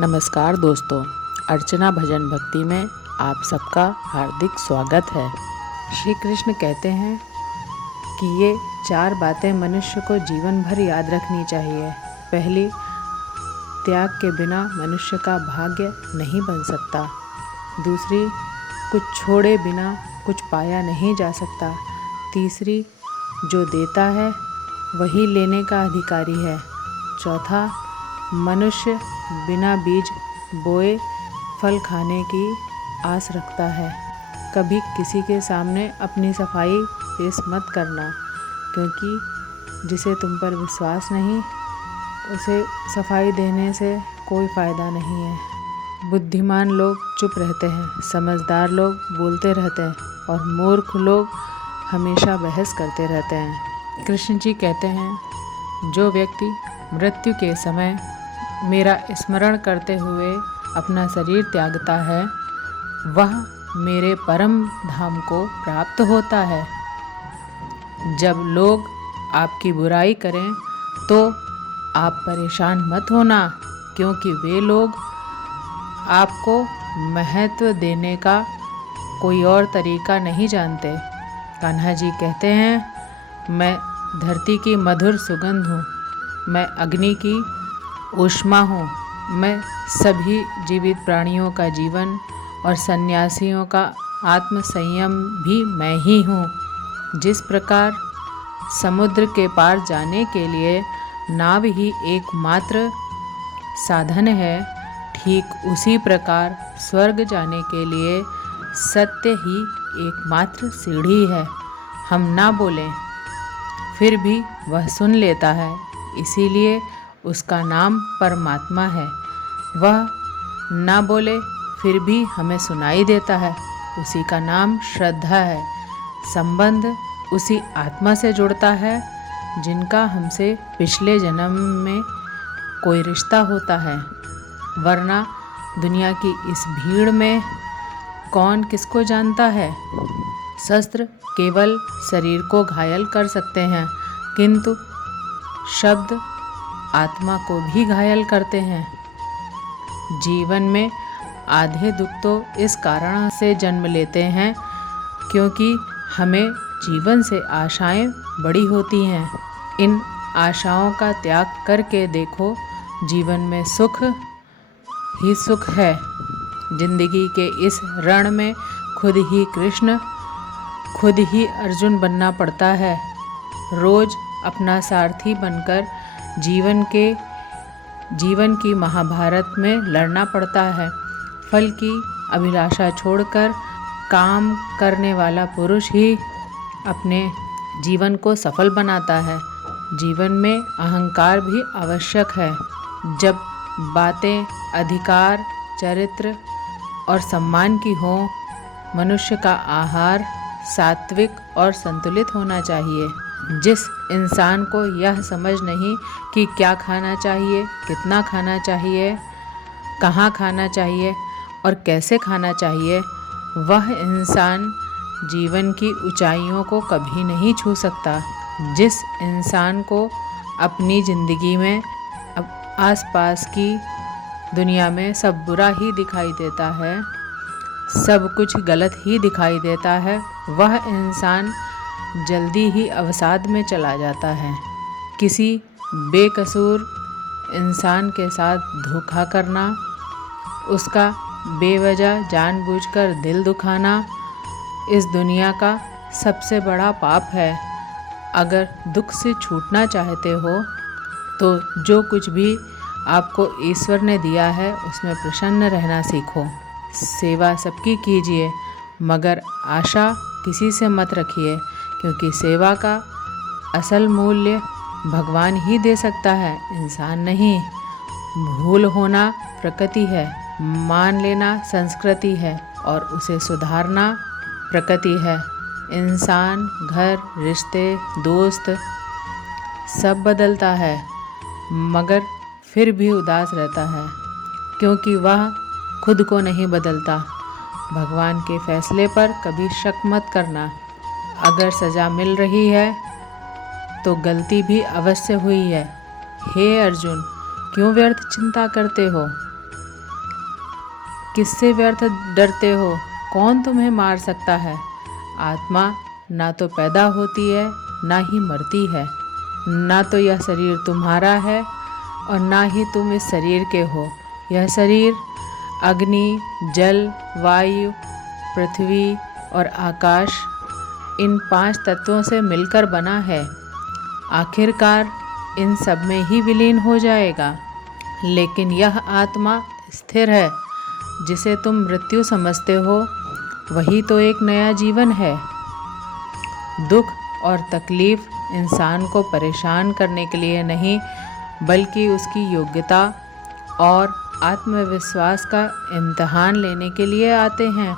नमस्कार दोस्तों, अर्चना भजन भक्ति में आप सबका हार्दिक स्वागत है। श्री कृष्ण कहते हैं कि ये 4 बातें मनुष्य को जीवन भर याद रखनी चाहिए। पहली, त्याग के बिना मनुष्य का भाग्य नहीं बन सकता। दूसरी, कुछ छोड़े बिना कुछ पाया नहीं जा सकता। तीसरी, जो देता है वही लेने का अधिकारी है। चौथा, मनुष्य बिना बीज बोए फल खाने की आस रखता है। कभी किसी के सामने अपनी सफाई पेश मत करना, क्योंकि जिसे तुम पर विश्वास नहीं उसे सफाई देने से कोई फ़ायदा नहीं है। बुद्धिमान लोग चुप रहते हैं, समझदार लोग बोलते रहते हैं और मूर्ख लोग हमेशा बहस करते रहते हैं। कृष्ण जी कहते हैं, जो व्यक्ति मृत्यु के समय मेरा स्मरण करते हुए अपना शरीर त्यागता है वह मेरे परम धाम को प्राप्त होता है। जब लोग आपकी बुराई करें तो आप परेशान मत होना, क्योंकि वे लोग आपको महत्व देने का कोई और तरीका नहीं जानते। कान्हा जी कहते हैं, मैं धरती की मधुर सुगंध हूँ, मैं अग्नि की ऊष्मा हूँ, मैं सभी जीवित प्राणियों का जीवन और सन्यासियों का आत्म संयम भी मैं ही हूँ। जिस प्रकार समुद्र के पार जाने के लिए नाव ही एकमात्र साधन है, ठीक उसी प्रकार स्वर्ग जाने के लिए सत्य ही एकमात्र सीढ़ी है। हम ना बोलें फिर भी वह सुन लेता है, इसीलिए उसका नाम परमात्मा है। वह ना बोले फिर भी हमें सुनाई देता है, उसी का नाम श्रद्धा है। संबंध उसी आत्मा से जुड़ता है जिनका हमसे पिछले जन्म में कोई रिश्ता होता है, वरना दुनिया की इस भीड़ में कौन किसको जानता है। शस्त्र केवल शरीर को घायल कर सकते हैं, किंतु शब्द आत्मा को भी घायल करते हैं। जीवन में आधे दुख तो इस कारण से जन्म लेते हैं क्योंकि हमें जीवन से आशाएं बड़ी होती हैं। इन आशाओं का त्याग करके देखो, जीवन में सुख ही सुख है। जिंदगी के इस रण में खुद ही कृष्ण, खुद ही अर्जुन बनना पड़ता है। रोज अपना सारथी बनकर जीवन की महाभारत में लड़ना पड़ता है। फल की अभिलाषा छोड़कर काम करने वाला पुरुष ही अपने जीवन को सफल बनाता है। जीवन में अहंकार भी आवश्यक है। जब बातें अधिकार, चरित्र और सम्मान की हों, मनुष्य का आहार सात्विक और संतुलित होना चाहिए। जिस इंसान को यह समझ नहीं कि क्या खाना चाहिए, कितना खाना चाहिए, कहाँ खाना चाहिए और कैसे खाना चाहिए, वह इंसान जीवन की ऊंचाइयों को कभी नहीं छू सकता। जिस इंसान को अपनी ज़िंदगी में आसपास की दुनिया में सब बुरा ही दिखाई देता है, सब कुछ गलत ही दिखाई देता है, वह इंसान जल्दी ही अवसाद में चला जाता है। किसी बेकसूर इंसान के साथ धोखा करना, उसका बेवजह जानबूझकर दिल दुखाना इस दुनिया का सबसे बड़ा पाप है। अगर दुख से छूटना चाहते हो तो जो कुछ भी आपको ईश्वर ने दिया है उसमें प्रसन्न रहना सीखो। सेवा सबकी कीजिए, मगर आशा किसी से मत रखिए, क्योंकि सेवा का असल मूल्य भगवान ही दे सकता है, इंसान नहीं। भूल होना प्रकृति है, मान लेना संस्कृति है और उसे सुधारना प्रकृति है। इंसान, घर, रिश्ते, दोस्त सब बदलता है, मगर फिर भी उदास रहता है, क्योंकि वह खुद को नहीं बदलता। भगवान के फैसले पर कभी शक मत करना। अगर सज़ा मिल रही है तो गलती भी अवश्य हुई है। हे अर्जुन, क्यों व्यर्थ चिंता करते हो? किससे व्यर्थ डरते हो? कौन तुम्हें मार सकता है? आत्मा ना तो पैदा होती है ना ही मरती है। ना तो यह शरीर तुम्हारा है और ना ही तुम इस शरीर के हो। यह शरीर अग्नि, जल, वायु, पृथ्वी और आकाश, इन 5 तत्वों से मिलकर बना है। आखिरकार इन सब में ही विलीन हो जाएगा। लेकिन यह आत्मा स्थिर है। जिसे तुम मृत्यु समझते हो वही तो एक नया जीवन है। दुख और तकलीफ इंसान को परेशान करने के लिए नहीं, बल्कि उसकी योग्यता और आत्मविश्वास का इम्तिहान लेने के लिए आते हैं।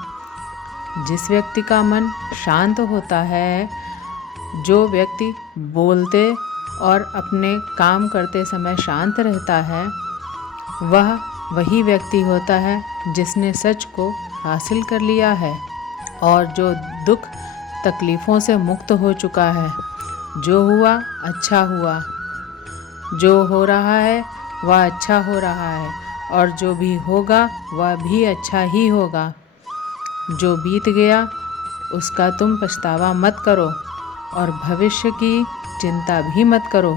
जिस व्यक्ति का मन शांत होता है, जो व्यक्ति बोलते और अपने काम करते समय शांत रहता है, वह वही व्यक्ति होता है जिसने सच को हासिल कर लिया है और जो दुख तकलीफ़ों से मुक्त हो चुका है। जो हुआ अच्छा हुआ, जो हो रहा है वह अच्छा हो रहा है और जो भी होगा वह भी अच्छा ही होगा। जो बीत गया उसका तुम पछतावा मत करो और भविष्य की चिंता भी मत करो।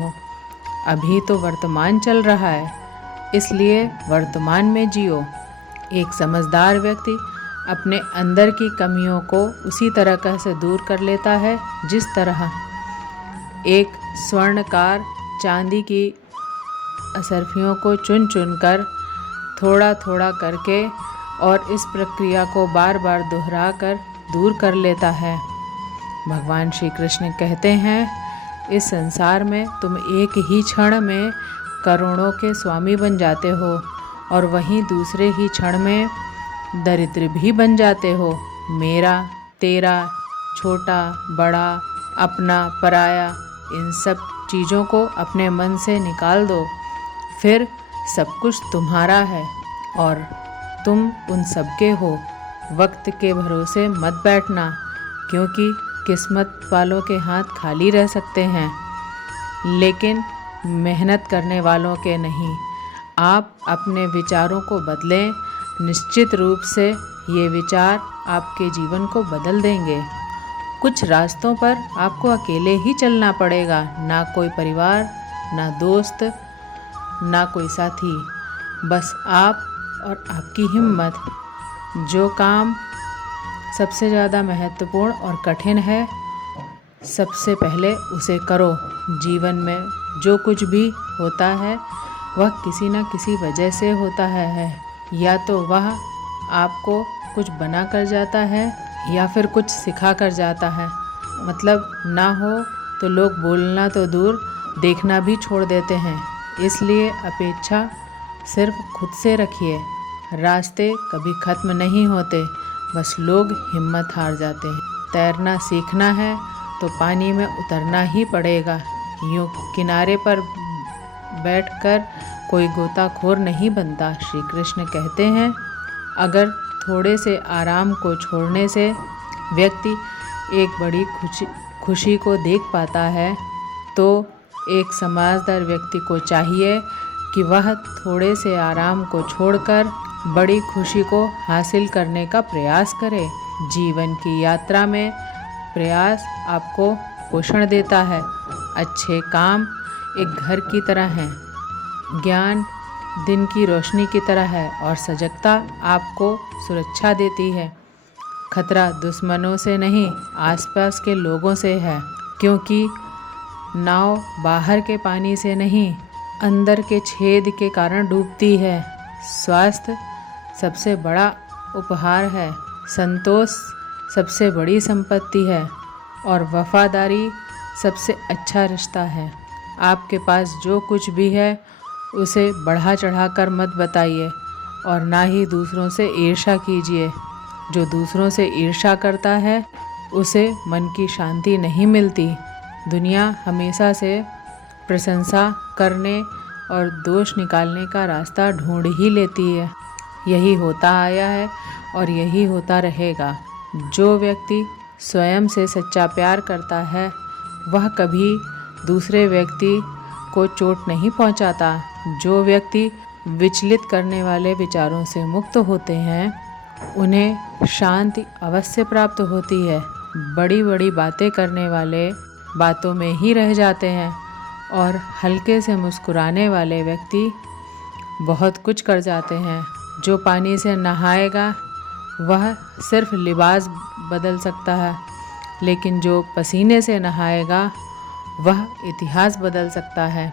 अभी तो वर्तमान चल रहा है, इसलिए वर्तमान में जियो। एक समझदार व्यक्ति अपने अंदर की कमियों को उसी तरह से दूर कर लेता है जिस तरह एक स्वर्णकार चांदी की असरफियों को चुन चुन कर थोड़ा थोड़ा करके और इस प्रक्रिया को बार बार दोहरा कर दूर कर लेता है। भगवान श्री कृष्ण कहते हैं, इस संसार में तुम एक ही क्षण में करोड़ों के स्वामी बन जाते हो और वहीं दूसरे ही क्षण में दरिद्र भी बन जाते हो। मेरा, तेरा, छोटा, बड़ा, अपना, पराया, इन सब चीज़ों को अपने मन से निकाल दो, फिर सब कुछ तुम्हारा है और तुम उन सब के हो। वक्त के भरोसे मत बैठना, क्योंकि किस्मत वालों के हाथ खाली रह सकते हैं, लेकिन मेहनत करने वालों के नहीं। आप अपने विचारों को बदलें। निश्चित रूप से ये विचार आपके जीवन को बदल देंगे। कुछ रास्तों पर आपको अकेले ही चलना पड़ेगा, ना कोई परिवार, ना दोस्त, ना कोई साथी, बस आप और आपकी हिम्मत। जो काम सबसे ज़्यादा महत्वपूर्ण और कठिन है, सबसे पहले उसे करो। जीवन में जो कुछ भी होता है वह किसी न किसी वजह से होता है। या तो वह आपको कुछ बना कर जाता है या फिर कुछ सिखा कर जाता है। मतलब ना हो तो लोग बोलना तो दूर, देखना भी छोड़ देते हैं। इसलिए अपेक्षा सिर्फ खुद से रखिए। रास्ते कभी ख़त्म नहीं होते, बस लोग हिम्मत हार जाते हैं। तैरना सीखना है तो पानी में उतरना ही पड़ेगा। यूँ किनारे पर बैठकर कोई गोताखोर नहीं बनता। श्री कृष्ण कहते हैं, अगर थोड़े से आराम को छोड़ने से व्यक्ति एक बड़ी खुशी को देख पाता है, तो एक समझदार व्यक्ति को चाहिए कि वह थोड़े से आराम को छोड़कर बड़ी खुशी को हासिल करने का प्रयास करे। जीवन की यात्रा में प्रयास आपको पोषण देता है। अच्छे काम एक घर की तरह हैं, ज्ञान दिन की रोशनी की तरह है और सजगता आपको सुरक्षा देती है। खतरा दुश्मनों से नहीं, आसपास के लोगों से है, क्योंकि नाव बाहर के पानी से नहीं, अंदर के छेद के कारण डूबती है। स्वास्थ्य सबसे बड़ा उपहार है, संतोष सबसे बड़ी संपत्ति है और वफादारी सबसे अच्छा रिश्ता है। आपके पास जो कुछ भी है उसे बढ़ा चढ़ाकर मत बताइए और ना ही दूसरों से ईर्ष्या कीजिए। जो दूसरों से ईर्ष्या करता है उसे मन की शांति नहीं मिलती। दुनिया हमेशा से प्रशंसा करने और दोष निकालने का रास्ता ढूंढ ही लेती है। यही होता आया है और यही होता रहेगा। जो व्यक्ति स्वयं से सच्चा प्यार करता है वह कभी दूसरे व्यक्ति को चोट नहीं पहुंचाता। जो व्यक्ति विचलित करने वाले विचारों से मुक्त होते हैं उन्हें शांति अवश्य प्राप्त होती है। बड़ी बड़ी बातें करने वाले बातों में ही रह जाते हैं और हल्के से मुस्कुराने वाले व्यक्ति बहुत कुछ कर जाते हैं। जो पानी से नहाएगा वह सिर्फ लिबास बदल सकता है, लेकिन जो पसीने से नहाएगा वह इतिहास बदल सकता है।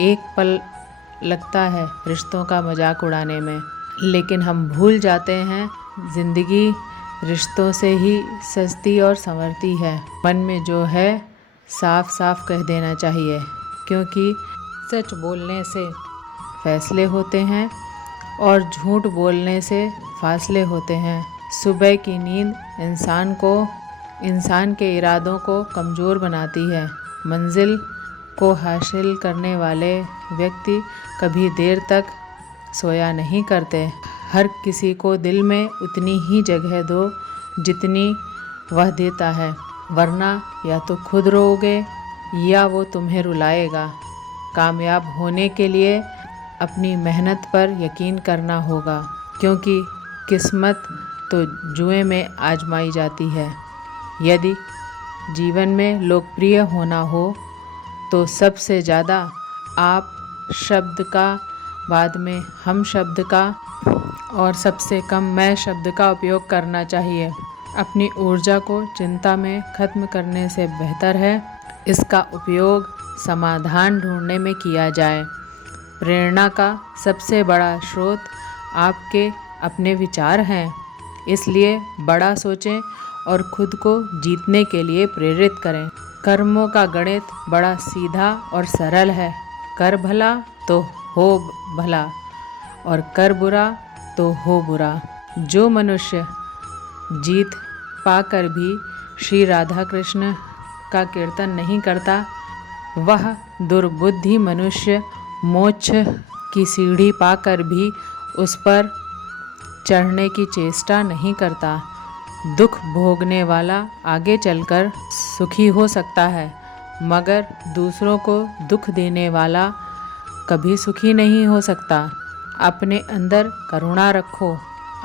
एक पल लगता है रिश्तों का मजाक उड़ाने में, लेकिन हम भूल जाते हैं ज़िंदगी रिश्तों से ही सजती और संवरती है। मन में जो है साफ साफ कह देना चाहिए, क्योंकि सच बोलने से फैसले होते हैं और झूठ बोलने से फासले होते हैं। सुबह की नींद इंसान के इरादों को कमज़ोर बनाती है। मंजिल को हासिल करने वाले व्यक्ति कभी देर तक सोया नहीं करते। हर किसी को दिल में उतनी ही जगह दो जितनी वह देता है, वरना या तो खुद रोओगे या वो तुम्हें रुलाएगा। कामयाब होने के लिए अपनी मेहनत पर यकीन करना होगा, क्योंकि किस्मत तो जुए में आजमाई जाती है। यदि जीवन में लोकप्रिय होना हो तो सबसे ज़्यादा आप शब्द का, बाद में हम शब्द का और सबसे कम मैं शब्द का उपयोग करना चाहिए। अपनी ऊर्जा को चिंता में ख़त्म करने से बेहतर है इसका उपयोग समाधान ढूंढने में किया जाए। प्रेरणा का सबसे बड़ा स्रोत आपके अपने विचार हैं, इसलिए बड़ा सोचें और खुद को जीतने के लिए प्रेरित करें। कर्मों का गणित बड़ा सीधा और सरल है। कर भला तो हो भला और कर बुरा तो हो बुरा। जो मनुष्य जीत पाकर भी श्री राधा कृष्ण का कीर्तन नहीं करता, वह दुर्बुद्धि मनुष्य मोक्ष की सीढ़ी पाकर भी उस पर चढ़ने की चेष्टा नहीं करता। दुख भोगने वाला आगे चलकर सुखी हो सकता है, मगर दूसरों को दुख देने वाला कभी सुखी नहीं हो सकता। अपने अंदर करुणा रखो,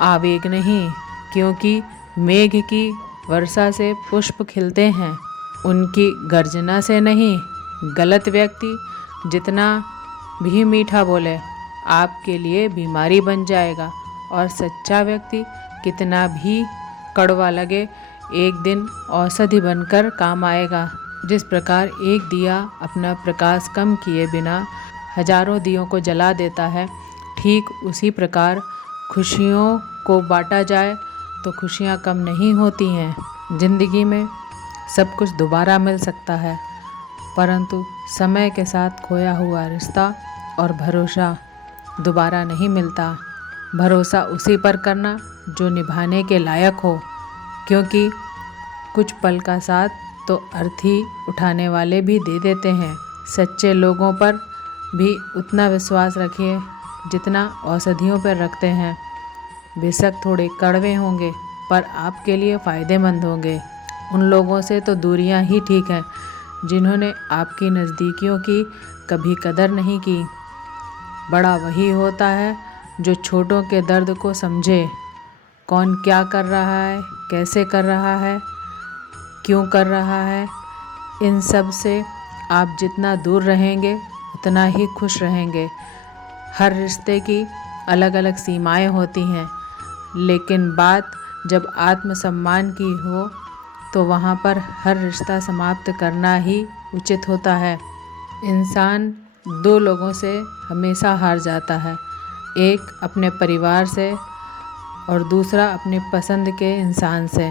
आवेग नहीं, क्योंकि मेघ की वर्षा से पुष्प खिलते हैं, उनकी गर्जना से नहीं। गलत व्यक्ति जितना भी मीठा बोले आपके लिए बीमारी बन जाएगा, और सच्चा व्यक्ति कितना भी कड़वा लगे एक दिन औषधि बनकर काम आएगा। जिस प्रकार एक दिया अपना प्रकाश कम किए बिना हजारों दियों को जला देता है, ठीक उसी प्रकार खुशियों को बांटा जाए तो खुशियाँ कम नहीं होती हैं। जिंदगी में सब कुछ दोबारा मिल सकता है, परंतु समय के साथ खोया हुआ रिश्ता और भरोसा दोबारा नहीं मिलता। भरोसा उसी पर करना जो निभाने के लायक हो, क्योंकि कुछ पल का साथ तो अर्थी उठाने वाले भी दे देते हैं। सच्चे लोगों पर भी उतना विश्वास रखिए जितना औषधियों पर रखते हैं। बेशक थोड़े कड़वे होंगे पर आपके लिए फ़ायदेमंद होंगे। उन लोगों से तो दूरियां ही ठीक है जिन्होंने आपकी नज़दीकियों की कभी कदर नहीं की। बड़ा वही होता है जो छोटों के दर्द को समझे। कौन क्या कर रहा है, कैसे कर रहा है, क्यों कर रहा है, इन सब से आप जितना दूर रहेंगे उतना ही खुश रहेंगे। हर रिश्ते की अलग अलग सीमाएं होती हैं, लेकिन बात जब आत्मसम्मान की हो तो वहाँ पर हर रिश्ता समाप्त करना ही उचित होता है। इंसान दो लोगों से हमेशा हार जाता है, एक अपने परिवार से और दूसरा अपने पसंद के इंसान से।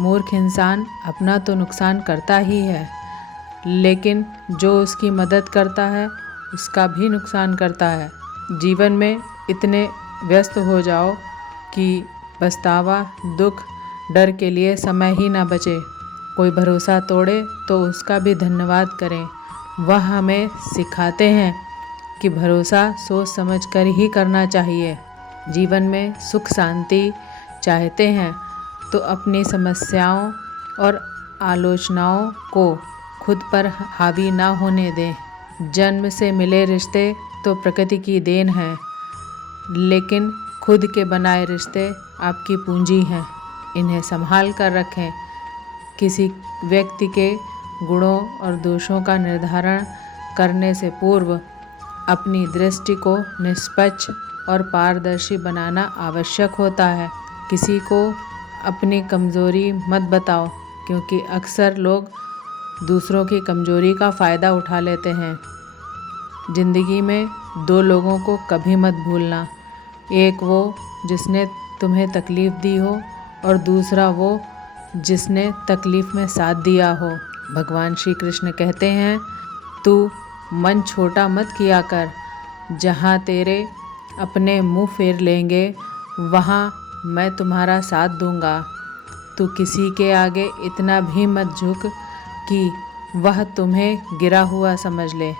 मूर्ख इंसान अपना तो नुकसान करता ही है, लेकिन जो उसकी मदद करता है उसका भी नुकसान करता है। जीवन में इतने व्यस्त हो जाओ कि पछतावा, दुख, डर के लिए समय ही ना बचे। कोई भरोसा तोड़े तो उसका भी धन्यवाद करें। वह हमें सिखाते हैं कि भरोसा सोच समझ कर ही करना चाहिए। जीवन में सुख शांति चाहते हैं तो अपनी समस्याओं और आलोचनाओं को खुद पर हावी ना होने दें। जन्म से मिले रिश्ते तो प्रकृति की देन है, लेकिन खुद के बनाए रिश्ते आपकी पूंजी हैं। इन्हें संभाल कर रखें। किसी व्यक्ति के गुणों और दोषों का निर्धारण करने से पूर्व अपनी दृष्टि को निष्पक्ष और पारदर्शी बनाना आवश्यक होता है। किसी को अपनी कमज़ोरी मत बताओ, क्योंकि अक्सर लोग दूसरों की कमज़ोरी का फ़ायदा उठा लेते हैं। ज़िंदगी में 2 लोगों को कभी मत भूलना, एक वो जिसने तुम्हें तकलीफ़ दी हो और दूसरा वो जिसने तकलीफ़ में साथ दिया हो। भगवान श्री कृष्ण कहते हैं, तू मन छोटा मत किया कर, जहाँ तेरे अपने मुँह फेर लेंगे वहाँ मैं तुम्हारा साथ दूंगा। तू किसी के आगे इतना भी मत झुक कि वह तुम्हें गिरा हुआ समझ ले।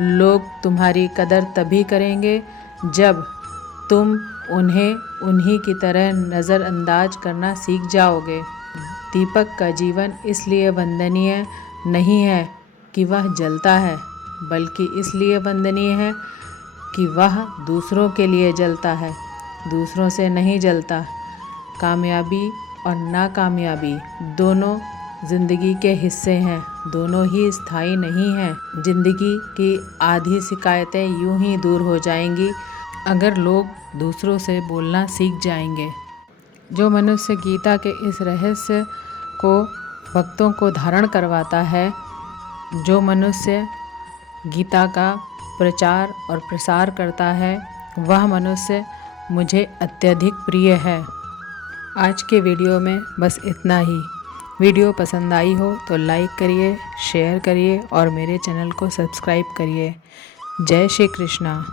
लोग तुम्हारी कदर तभी करेंगे जब तुम उन्हें उन्हीं की तरह नज़रअंदाज करना सीख जाओगे। दीपक का जीवन इसलिए वंदनीय नहीं है कि वह जलता है, बल्कि इसलिए वंदनीय है कि वह दूसरों के लिए जलता है, दूसरों से नहीं जलता। कामयाबी और नाकामयाबी दोनों ज़िंदगी के हिस्से हैं, दोनों ही स्थायी नहीं हैं। ज़िंदगी की आधी शिकायतें यूं ही दूर हो जाएंगी अगर लोग दूसरों से बोलना सीख जाएंगे। जो मनुष्य गीता के इस रहस्य को भक्तों को धारण करवाता है, जो मनुष्य गीता का प्रचार और प्रसार करता है, वह मनुष्य मुझे अत्यधिक प्रिय है। आज के वीडियो में बस इतना ही। वीडियो पसंद आई हो तो लाइक करिए, शेयर करिए और मेरे चैनल को सब्सक्राइब करिए। जय श्री कृष्णा।